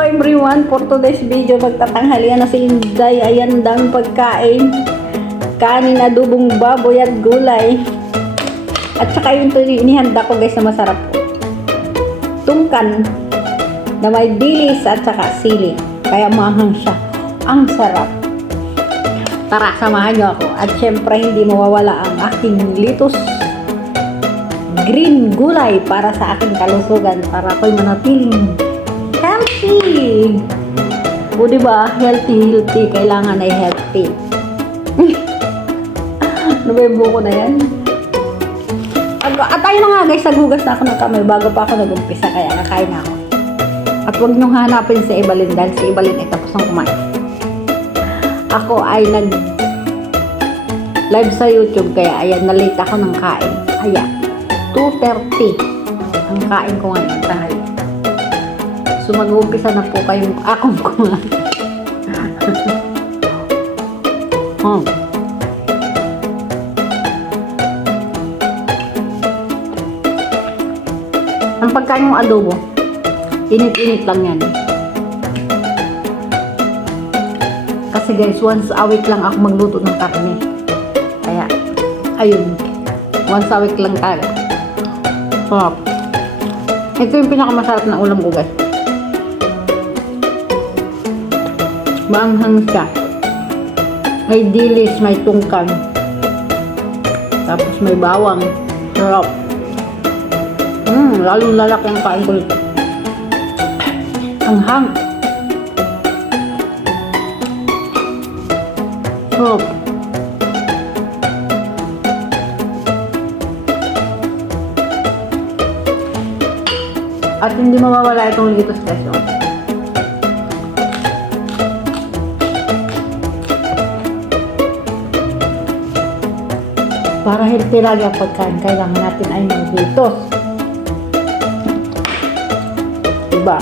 Hello everyone, for today's video magtatanghalian na si Inday. Ayan dang pagkain, kanin, adobong baboy at gulay, at saka yung inihanda ko guys na masarap po, tungkan na may dilis at saka sili, kaya maanghang siya, ang sarap. Tara, samahan nyo ako. At syempre hindi mawawala ang aking litos green gulay para sa aking kalusugan, para ako'y manatiling healthy. O diba, healthy, kailangan ay healthy. Nabaybo ko na yan. At tayo na nga guys, naghugas na ako ng kamay bago pa ako nag-umpisa, kaya kakain na ako. At huwag niyong hanapin si Ebalyn dahil si Ebalyn ay tapos ng kumain. Ako ay nag-live sa YouTube, kaya ayan, nalate ako ng kain. Ayan, 2:30 ang kain ko ngayon, tanghali. So mag-uumpisa na po kayong akong kumain. Ang pagkain ng adobo, init-init lang yan. Kasi guys, once a week lang ako magluto ng karne. Kaya, ayun, once a week lang talaga. Sarap. Ito yung pinakamasarap na ulam ko guys. Maanghang siya. May dilis, may tungkan. Tapos may bawang. Sarap. Lalong lalaki ang kain ko nito. Anghang. Sarap. At hindi mawawala itong litos guys. Para healthy lagi ang pagkain, kailangan natin ay mag-litos. Diba?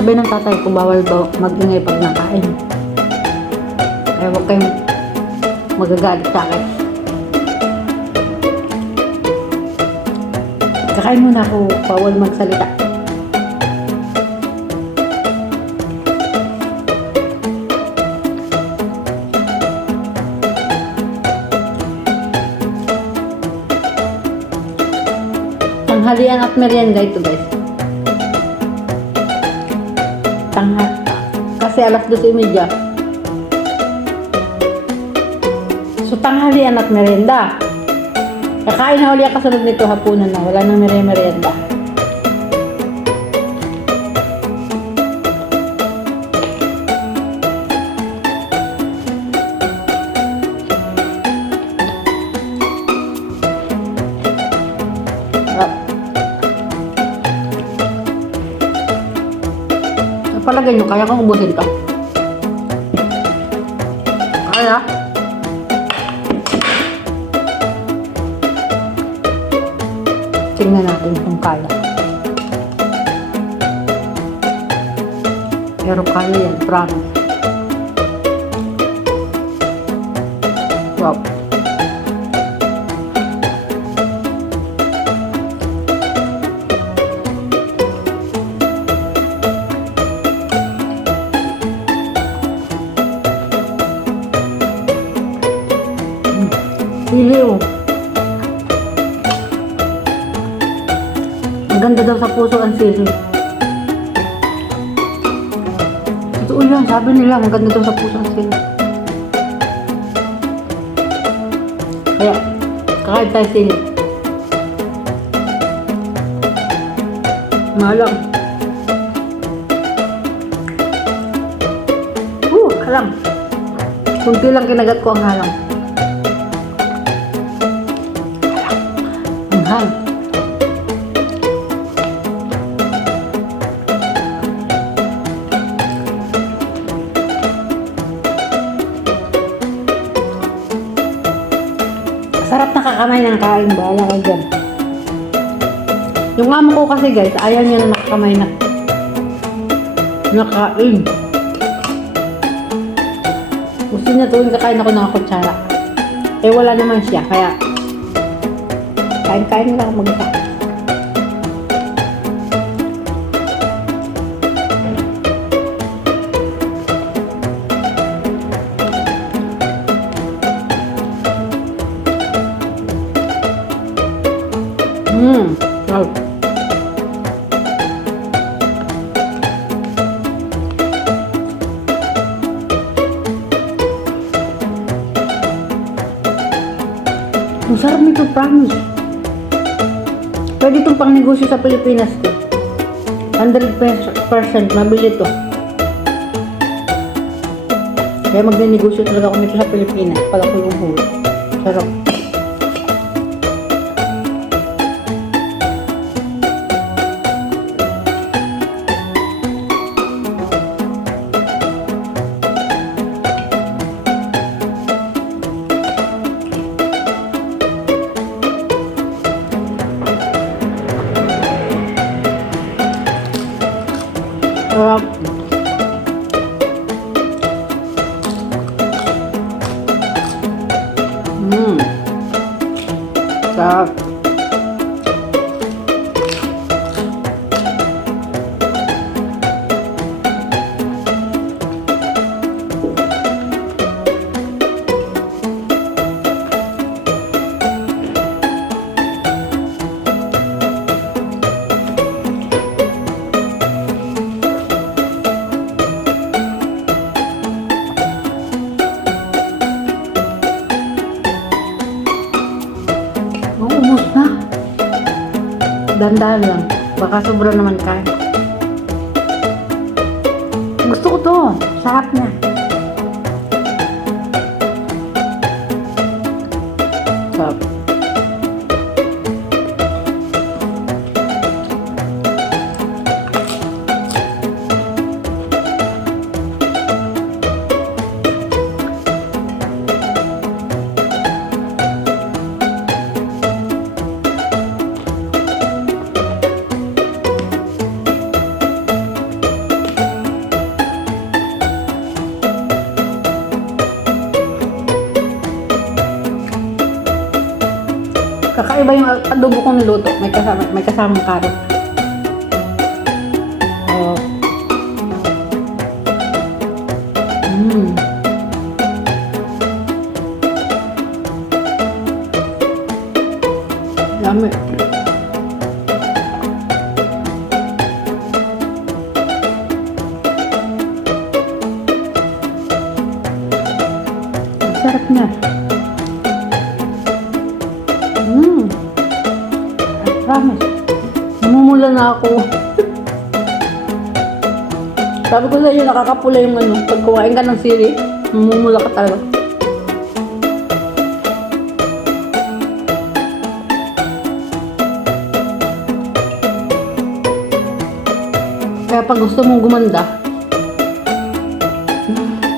Sabi ng tatay ko, bawal mag-ingay pag nakain. Kaya huwag kayong magagalit sa akin. Kakain muna ako, bawal magsalita. Tanghalian at merienda ito guys. Kasi alas 12:30. So tanghalian at merienda. Kakain na uli ang kasunod nito, hapunan na. Wala nang merienda. Palagay nyo, kaya kong ubusin to. Kaya. Tingnan natin kung kaya. Pero kaya yan, promise. Wow. Siliw. Ang ganda daw sa puso ang siliw. Totoo yan, sabi nila, ang ganda daw sa puso ang siliw. Kaya, kakain tayo siliw. Malang. Halang. Kunti lang kinagat ko ang halang. Anghang. Sarap nakakamay ng kain. Bahala ka dyan. Yung amo ko kasi guys, ayaw niya na nakakamay na nakain. Gusto niya tuwing kakain ako ng kutsara. Eh wala naman siya, kaya kain-kain lang ako mag-isa. Wow. Ang sarap nito, promise. Pwede itong pang negosyo sa Pilipinas ko. 100% mabili ito. Kaya magne-negosyo talaga ako nito sa Pilipinas pag ako yung huli. Sarap. Sarap. Sarap. Ubus na. Dandahan lang. Baka sobra naman kain. Gusto ko to. Sarap niya. Sarap. Kakaiba yung adobo kong niluto. May kasamang karot. Oh. Yummy. Ang sarap niya. Promise. Namumula na ako. Sabi ko sa iyo, nakakapula yung ano. Pag kumain ka ng sili, namumula ka talaga. Kaya pag gusto mong gumanda,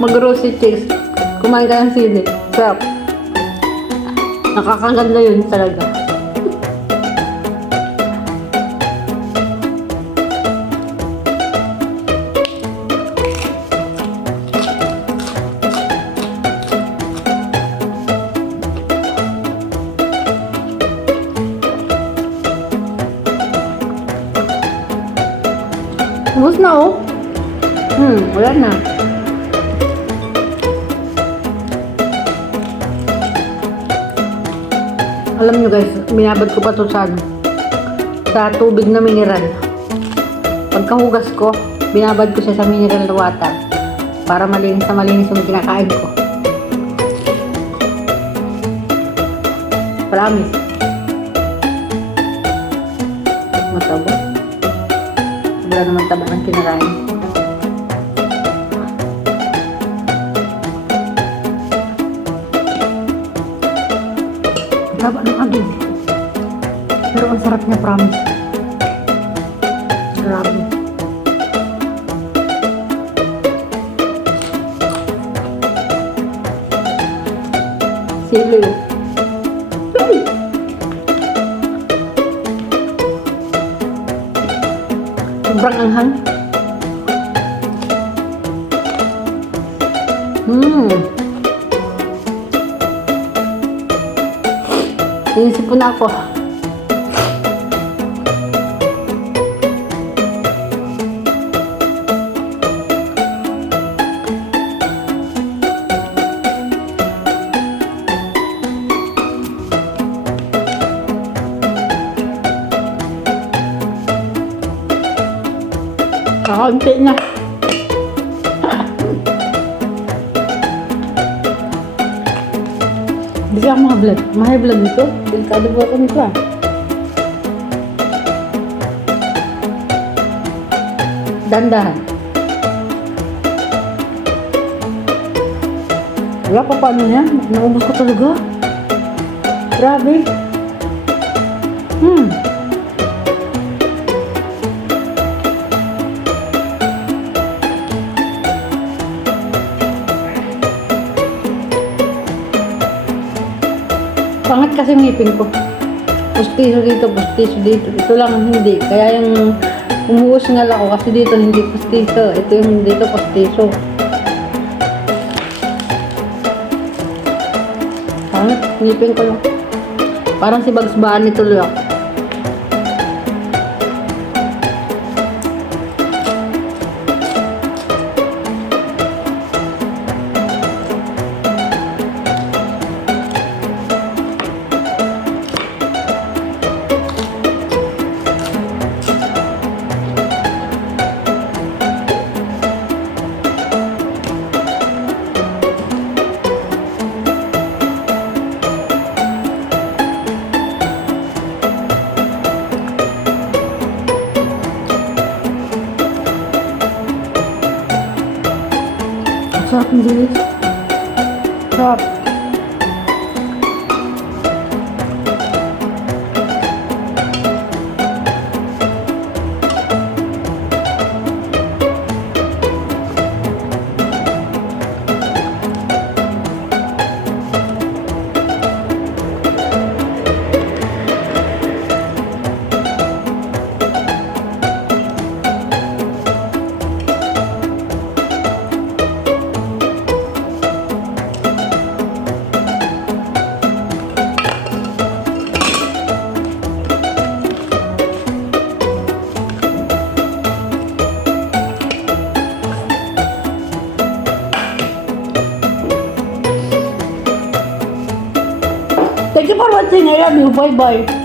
mag-roasted chicks, kumain ka ng sili. Sarap. Nakakaganda yun talaga. Ubus na oh. Wala na. Alam nyo guys, binabad ko pa to sa tubig na mineral. Pagkahugas ko, binabad ko siya sa mineral water para malinis na malinis yung kinakain ko. Promise. Mataba. Wala naman taba ng kinakain. Taba ng adobo. Pero ang sarap niya, promise. Grabe. Sili. Sobrang anghang. Inisip po na ako. Kakaunti na. Hindi ka mga-vlog. Mahay-vlog nito. Delikado po ako nito ah. Dandahan. Wala pa paano yan. Naubos ko talaga. Grabe. Pangat kasi ngipin ko. Pustiso dito, pustiso dito. Ito lang hindi. Kaya yung umuus nga lang ako kasi dito hindi pustiso. Ito yung dito pustiso. Pangat, ngipin ko lang. Parang si Bugs Bunny tuloy ako. Sarap ng dilis. Sarap. Thank you for watching. I love you. Bye-bye.